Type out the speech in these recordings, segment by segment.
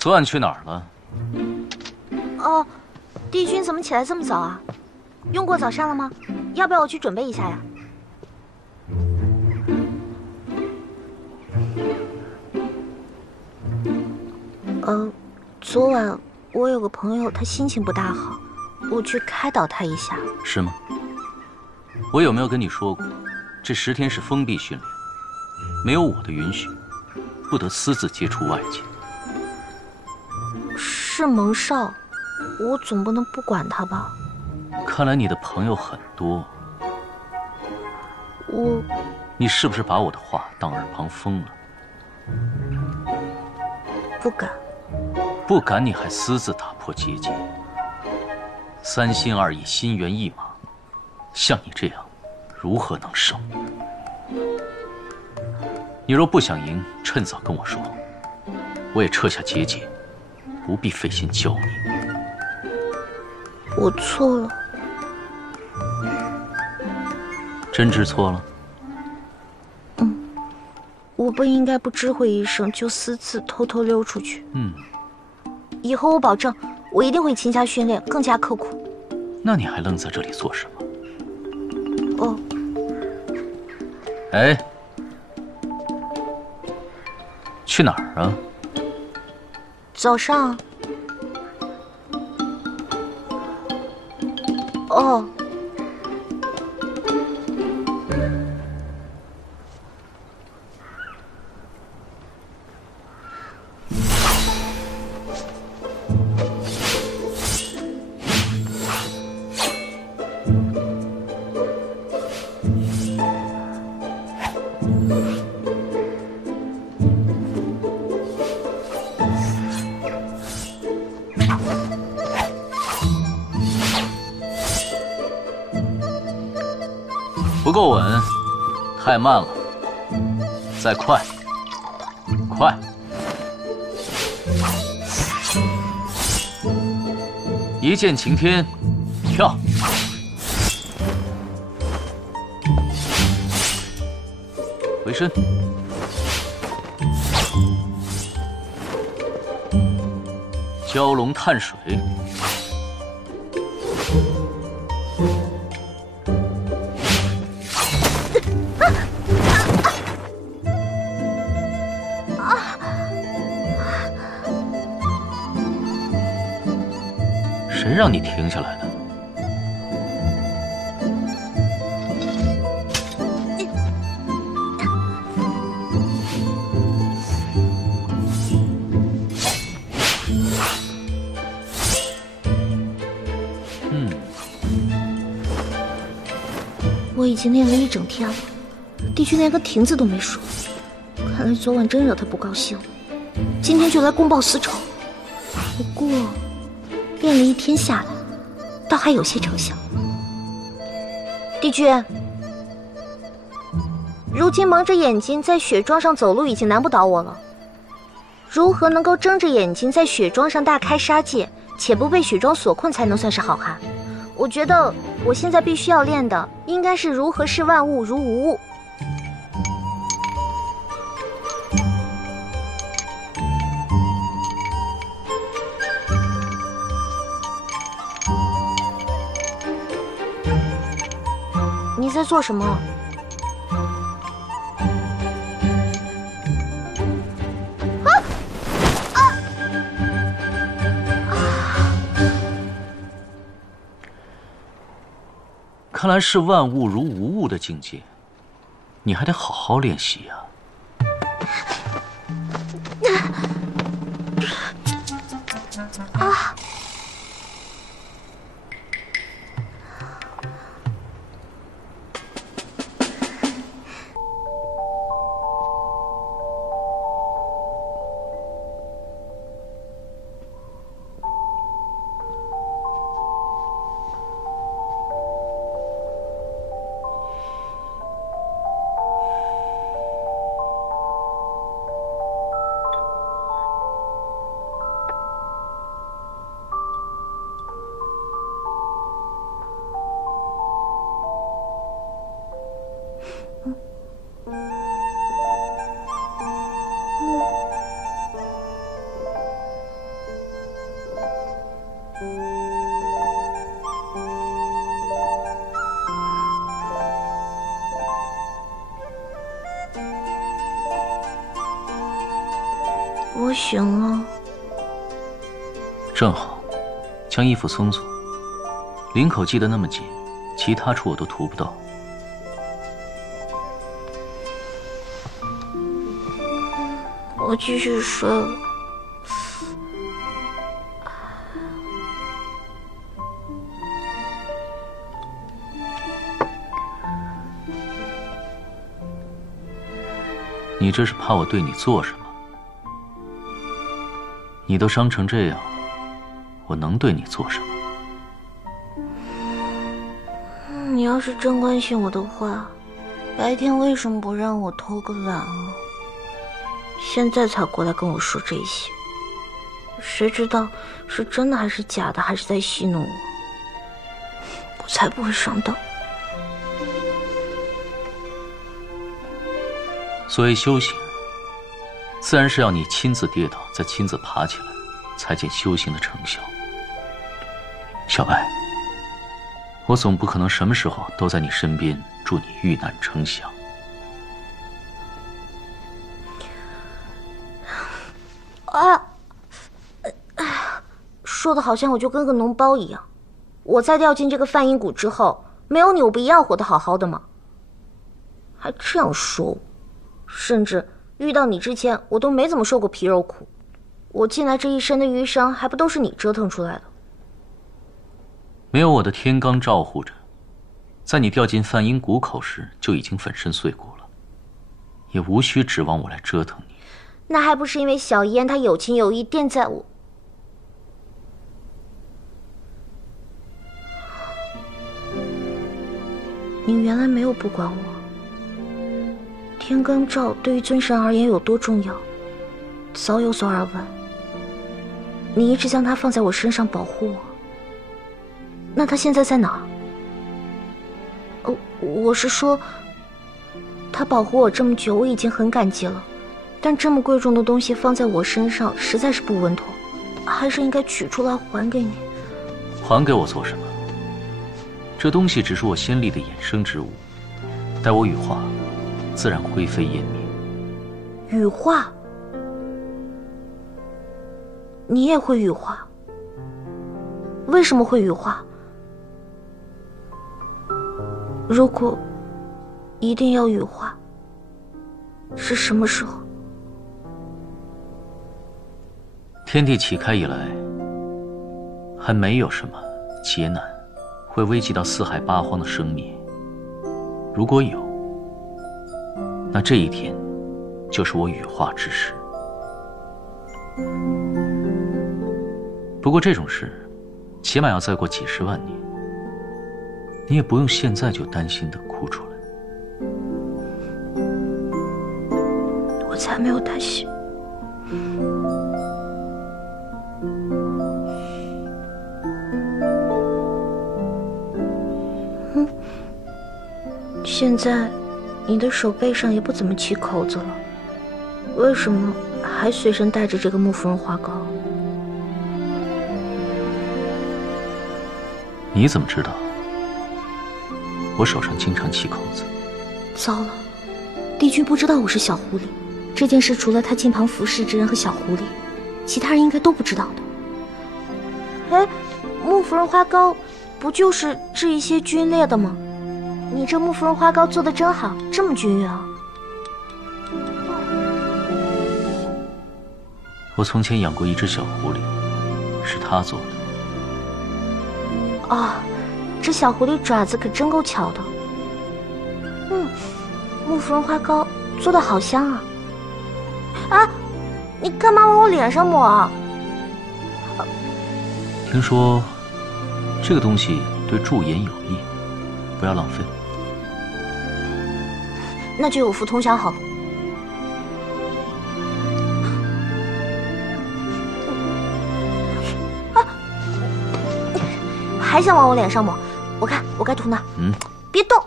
昨晚去哪儿了？哦，帝君怎么起来这么早啊？用过早膳了吗？要不要我去准备一下呀？昨晚我有个朋友，他心情不大好，我去开导他一下。是吗？我有没有跟你说过，这10天是封闭训练，没有我的允许，不得私自接触外界。是蒙少，我总不能不管他吧？看来你的朋友很多。你是不是把我的话当耳旁风了？不敢。不敢，你还私自打破结界，三心二意，心猿意马，像你这样，如何能胜？你若不想赢，趁早跟我说，我也撤下结界，不必费心教你。我错了。真知错了？我不应该不知会一声就私自偷偷溜出去。以后我保证，我一定会勤加训练，更加刻苦。那你还愣在这里做什么？哦。哎，去哪儿啊？早上。哦。不够稳，太慢了，再快，快！一剑擎天，跳！回身，蛟龙探水。谁让你停下来的？我已经练了一整天了，帝君连个停字都没说，看来昨晚真惹他不高兴了。今天就来公报私仇。不过练了一天下来，倒还有些成效。帝君，如今蒙着眼睛在雪庄上走路已经难不倒我了，如何能够睁着眼睛在雪庄上大开杀戒，且不被雪庄所困，才能算是好汉？我觉得我现在必须要练的，应该是如何视万物如无物。你在做什么？看来是万物如无物的境界，你还得好好练习呀。我醒了。正好，将衣服松松，领口系得那么紧，其他处我都涂不到。我继续睡了。你这是怕我对你做什么？你都伤成这样了，我能对你做什么？你要是真关心我的话，白天为什么不让我偷个懒啊？现在才过来跟我说这些，谁知道是真的还是假的，还是在戏弄我？我才不会上当。所谓修行，自然是要你亲自跌倒，再亲自爬起来，才见修行的成效。小白，我总不可能什么时候都在你身边，助你遇难成祥。说的好像我就跟个脓包一样。我在掉进这个梵音谷之后，没有你我不一样活得好好的吗？还这样说我，甚至遇到你之前我都没怎么受过皮肉苦。我进来这一身的淤伤还不都是你折腾出来的？没有我的天罡照护着，在你掉进梵音谷口时就已经粉身碎骨了，也无需指望我来折腾你。那还不是因为小燕她有情有义垫在我。你原来没有不管我。天罡罩对于尊神而言有多重要，早有所耳闻。你一直将它放在我身上保护我，那它现在在哪儿？我是说，它保护我这么久，我已经很感激了。但这么贵重的东西放在我身上，实在是不稳妥，还是应该取出来还给你。还给我做什么？这东西只是我仙力的衍生之物，待我羽化，自然灰飞烟灭。羽化？你也会羽化？为什么会羽化？如果一定要羽化，是什么时候？天地启开以来，还没有什么劫难会危及到四海八荒的生灭。如果有，那这一天就是我羽化之时。不过这种事，起码要再过几十万年。你也不用现在就担心的哭出来。我才没有担心。现在你的手背上也不怎么起口子了，为什么还随身带着这个木芙蓉花膏？你怎么知道？我手上经常起口子。糟了，帝君不知道我是小狐狸，这件事除了他近旁服侍之人和小狐狸，其他人应该都不知道的。哎，木芙蓉花膏不就是治一些皲裂的吗？你这木芙蓉花膏做的真好，这么均匀啊！我从前养过一只小狐狸，是它做的。哦，这小狐狸爪子可真够巧的。木芙蓉花膏做的好香啊！啊，你干嘛往我脸上抹啊？听说这个东西对驻颜有益，不要浪费。那就有福同享好了。啊！还想往我脸上抹？我看我该涂哪？别动！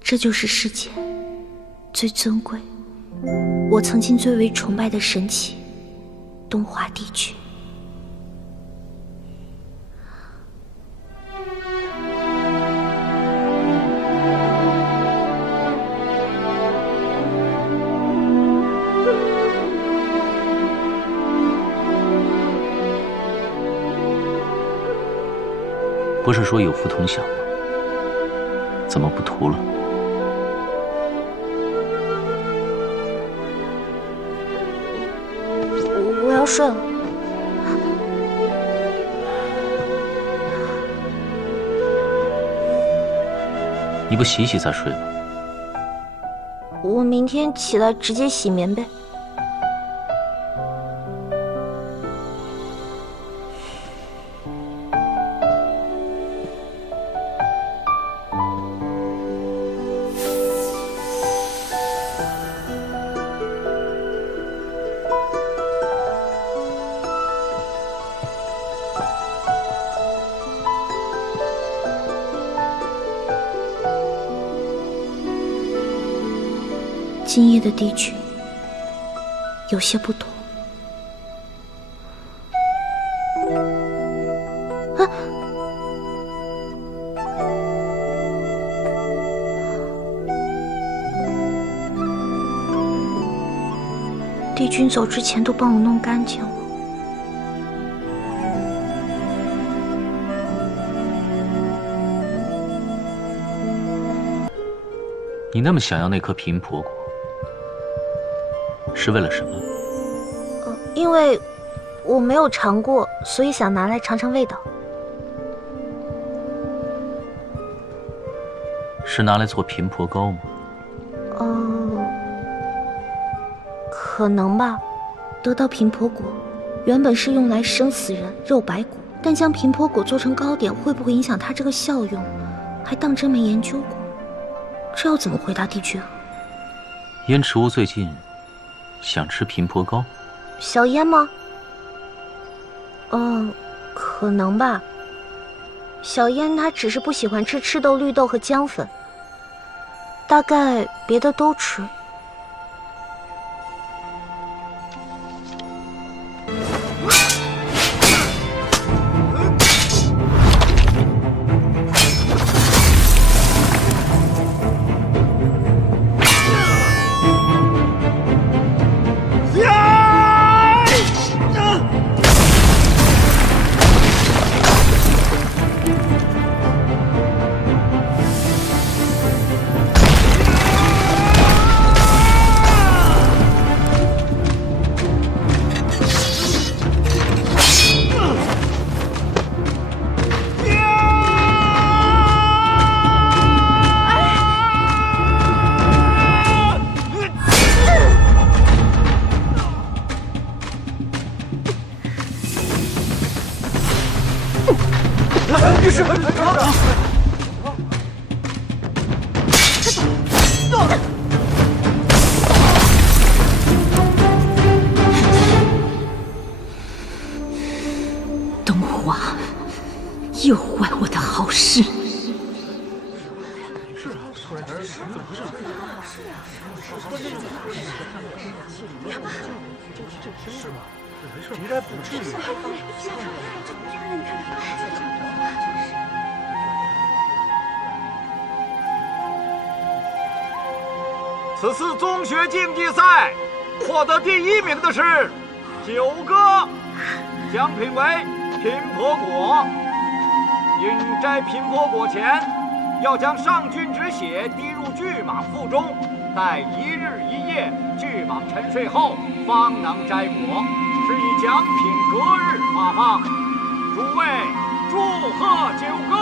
这就是世间最尊贵，我曾经最为崇拜的神器——东华帝君。不是说有福同享吗？怎么不图了？我要睡了。你不洗洗再睡吗？我明天起来直接洗棉被。今夜的帝君有些不同。啊！帝君走之前都帮我弄干净了。你那么想要那颗频婆果，是为了什么？因为我没有尝过，所以想拿来尝尝味道。是拿来做频婆糕吗？可能吧。得到频婆果，原本是用来生死人、肉白骨，但将频婆果做成糕点，会不会影响它这个效用，还当真没研究过。这要怎么回答帝君啊？燕池屋最近想吃频婆糕？小燕吗？可能吧。小燕她只是不喜欢吃赤豆、绿豆和姜粉，大概别的都吃。东华又坏我的好事。应该不至于。此次中学竞技赛获得第1名的是九哥，奖品为频婆果。应摘频婆果前，要将上菌之血滴入巨蟒腹中，待1日1夜，巨蟒沉睡后方能摘果，是以奖品隔日发放。诸位，祝贺九哥！